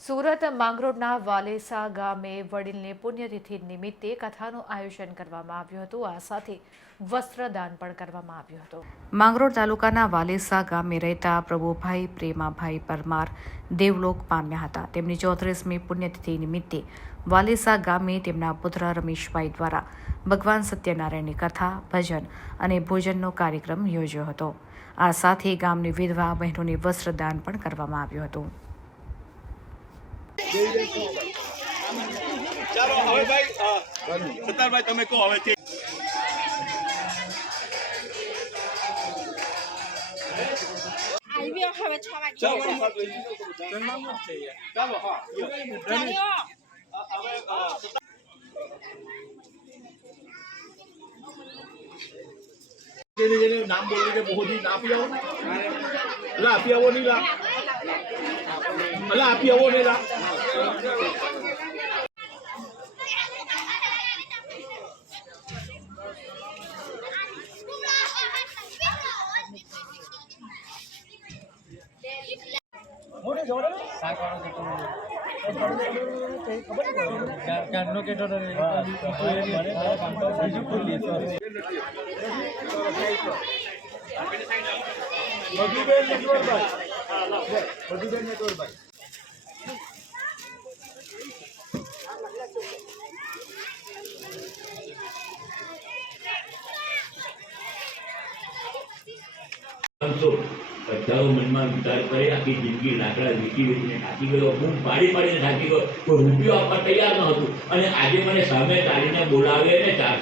સુરત માંગરોળના વાલેસા ગામે વડીલને પુણ્યતિથિ નિમિત્તે કથાનું આયોજન કરવામાં આવ્યું હતું. આ સાથે વસ્ત્રદાન પણ કરવામાં આવ્યું હતું. માંગરોળ તાલુકાના વાલેસા ગામે રહેતા પ્રભુભાઈ પ્રેમાભાઈ પરમાર દેવલોક પામ્યા હતા. તેમની ચોત્રીસમી પુણ્યતિથિ નિમિત્તે વાલેસા ગામે તેમના પુત્ર રમેશભાઈ દ્વારા ભગવાન સત્યનારાયણની કથા, ભજન અને ભોજનનો કાર્યક્રમ યોજ્યો હતો. આ સાથે ગામની વિધવા બહેનોને વસ્ત્રદાન પણ કરવામાં આવ્યું હતું. ચાલો હવે ભાઈ અ, સત્તારભાઈ તમે કહો હવે તે આવ્યો હવે છ વાગે. ચાલો ચાલો હા ચાલ્યો હવે અ, જેને જેને નામ બોલી કે બહુજી ના આપી આવો લા આપી આવો નહીં લા અલા આપી આવો નહીં લા ક્યારનો કેતો હતો ને, બીજું ખુલ્લી છે. મધુબેન બધાઓ મનમાં જિંદગી લાકડા વીટી વીટીને થાકી ગયો, હું પાડી પાડીને થાકી ગયો, કોઈ રૂપિયો આપવા તૈયાર ન હતું. અને આજે મને સામે તારીને બોલાવે ને ચાર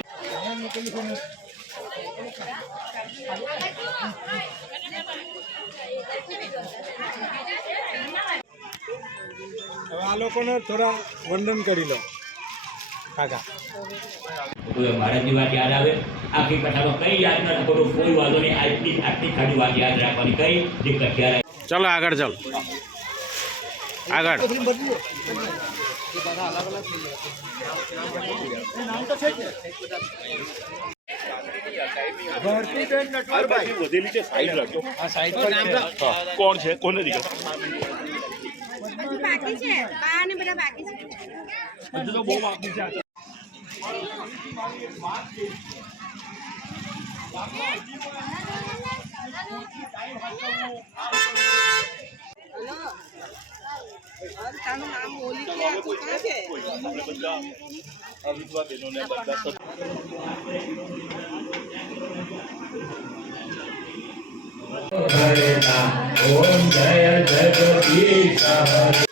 આ લોકોને થોડા વંદન કરી લો. કાકા. ભારતની વાત યાદ આવે? આખી કથામાં કઈ યાદ ન રાખો કોઈ વાંધો નહીં. આજની આટલી ખાલી વાત યાદ રાખવાની કઈ જે ત્યારે ચલો આગળ ચાલો. આગળ. કોણ છે? કોને દીકરા બાકી છે. બા ને બધા બાકી છે. હજુ તો બહુ બાકી છે તારું નામ બોલી ગયા છે આપણે બધા આ વિધવા બહેનોને બધા ઓમ જય જગદીશ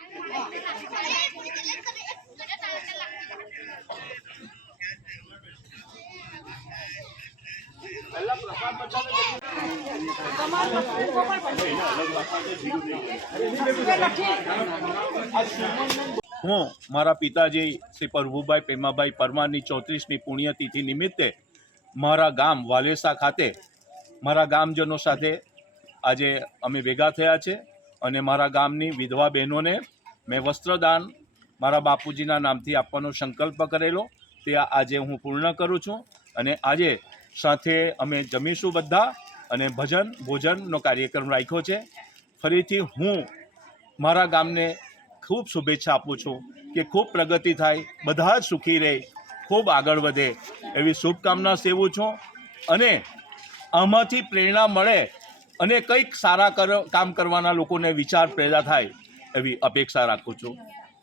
હું મારા પિતાજી શ્રી પ્રભુભાઈ પેમાભાઈ પરમારની ચોત્રીસમી પુણ્યતિથિ નિમિત્તે મારા ગામ વાલેસા ખાતે, મારા ગામજનો સાથે આજે અમે ભેગા થયા છે અને મારા ગામની વિધવા બહેનોને મેં વસ્ત્રદાન મારા બાપુજીના નામથી આપવાનો સંકલ્પ કરેલો. તે આજે હું પૂર્ણ કરું છું અને આજે સાથે અમે જમીશું બધા અને ભજન, ભોજનનો કાર્યક્રમ રાખ્યો છે. ફરીથી હું મારા ગામને ખૂબ શુભેચ્છા આપું છું કે ખૂબ પ્રગતિ થાય, બધા જ સુખી રહે, ખૂબ આગળ વધે એવી શુભકામના સેવું છું અને આમાંથી પ્રેરણા મળે અને કંઈક સારા કર, કામ કરવાના લોકોને વિચાર પેદા થાય એવી અપેક્ષા રાખું છું.